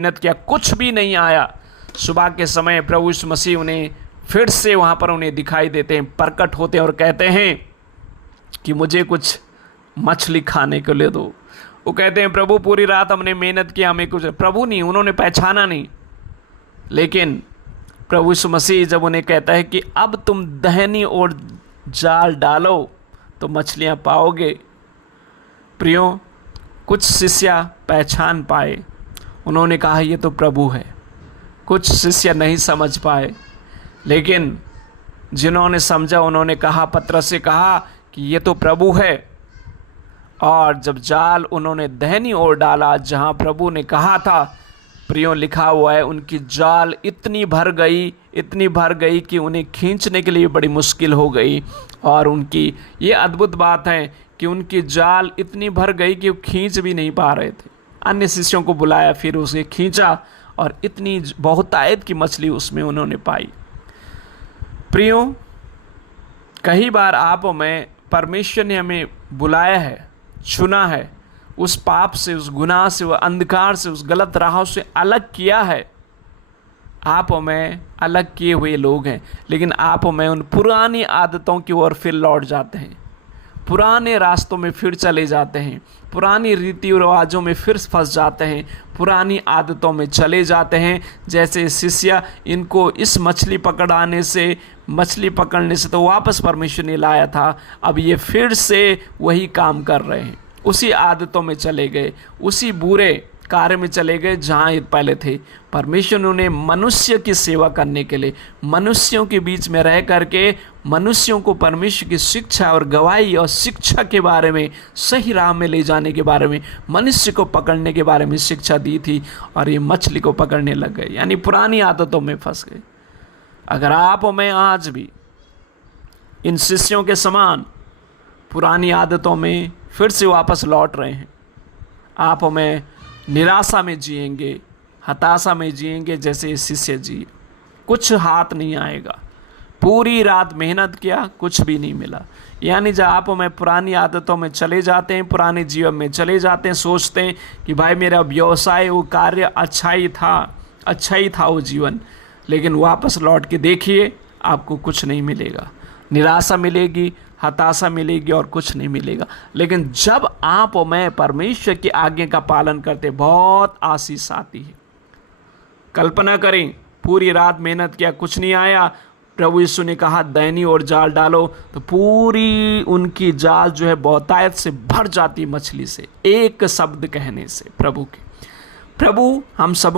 मेहनत किया, कुछ भी नहीं आया। सुबह के समय प्रभु यीशु मसीह उन्हें फिर से वहाँ पर उन्हें दिखाई देते हैं, प्रकट होते हैं और कहते हैं कि मुझे कुछ मछली खाने को ले दो। वो कहते हैं प्रभु पूरी रात हमने मेहनत किया, हमें कुछ, प्रभु नहीं, उन्होंने पहचाना नहीं। लेकिन प्रभु यीशु मसीह जब उन्हें कहता है कि अब तुम दहनी और जाल डालो तो मछलियाँ पाओगे। प्रियो, कुछ शिष्य पहचान पाए, उन्होंने कहा ये तो प्रभु है। कुछ शिष्य नहीं समझ पाए, लेकिन जिन्होंने समझा उन्होंने कहा, पतरस से कहा कि ये तो प्रभु है। और जब जाल उन्होंने दहनी ओर डाला जहाँ प्रभु ने कहा था, प्रियो लिखा हुआ है उनकी जाल इतनी भर गई कि उन्हें खींचने के लिए बड़ी मुश्किल हो गई। और उनकी ये अद्भुत बात है कि उनकी जाल इतनी भर गई कि वो खींच भी नहीं पा रहे थे। अन्य शिष्यों को बुलाया, फिर उसे खींचा और इतनी बहुतायत की मछली उसमें उन्होंने पाई। प्रियो, कई बार आप में परमेश्वर ने हमें बुलाया है, चुना है, उस पाप से, उस गुनाह से, उस अंधकार से, उस गलत राहों से अलग किया है। आप में अलग किए हुए लोग हैं, लेकिन आप में उन पुरानी आदतों की ओर फिर लौट जाते हैं, पुराने रास्तों में फिर चले जाते हैं, पुरानी रीति रिवाजों में फिर फंस जाते हैं, पुरानी आदतों में चले जाते हैं। जैसे शिष्य, इनको इस मछली पकड़ने से तो वापस परमेश्वर ने लाया था, अब ये फिर से वही काम कर रहे हैं, उसी आदतों में चले गए, उसी बुरे कार्य में चले गए जहाँ ये पहले थे। परमेश्वर ने उन्हें मनुष्य की सेवा करने के लिए, मनुष्यों के बीच में रह करके मनुष्यों को परमेश्वर की शिक्षा और गवाही और शिक्षा के बारे में, सही राह में ले जाने के बारे में, मनुष्य को पकड़ने के बारे में शिक्षा दी थी। और ये मछली को पकड़ने लग गए, यानी पुरानी आदतों में फंस गए। अगर आप और मैं आज भी इन शिष्यों के समान पुरानी आदतों में फिर से वापस लौट रहे हैं, आप और मैं निराशा में जिएंगे, हताशा में जिएंगे जैसे शिष्य जिए, कुछ हाथ नहीं आएगा। पूरी रात मेहनत किया, कुछ भी नहीं मिला। यानी जब आप में पुरानी आदतों में चले जाते हैं, पुराने जीवन में चले जाते हैं, सोचते हैं कि भाई मेरा व्यवसाय, वो कार्य अच्छा ही था वो जीवन, लेकिन वापस लौट के देखिए आपको कुछ नहीं मिलेगा, निराशा मिलेगी, हताशा मिलेगी और कुछ नहीं मिलेगा। लेकिन जब आप और मैं परमेश्वर की आज्ञा का पालन करते, बहुत आशीष आती है। कल्पना करें, पूरी रात मेहनत किया, कुछ नहीं आया, प्रभु यीशु ने कहा दहनी और जाल डालो, तो पूरी उनकी जाल जो है बहुतायत से भर जाती मछली से, एक शब्द कहने से प्रभु के। प्रभु हम सब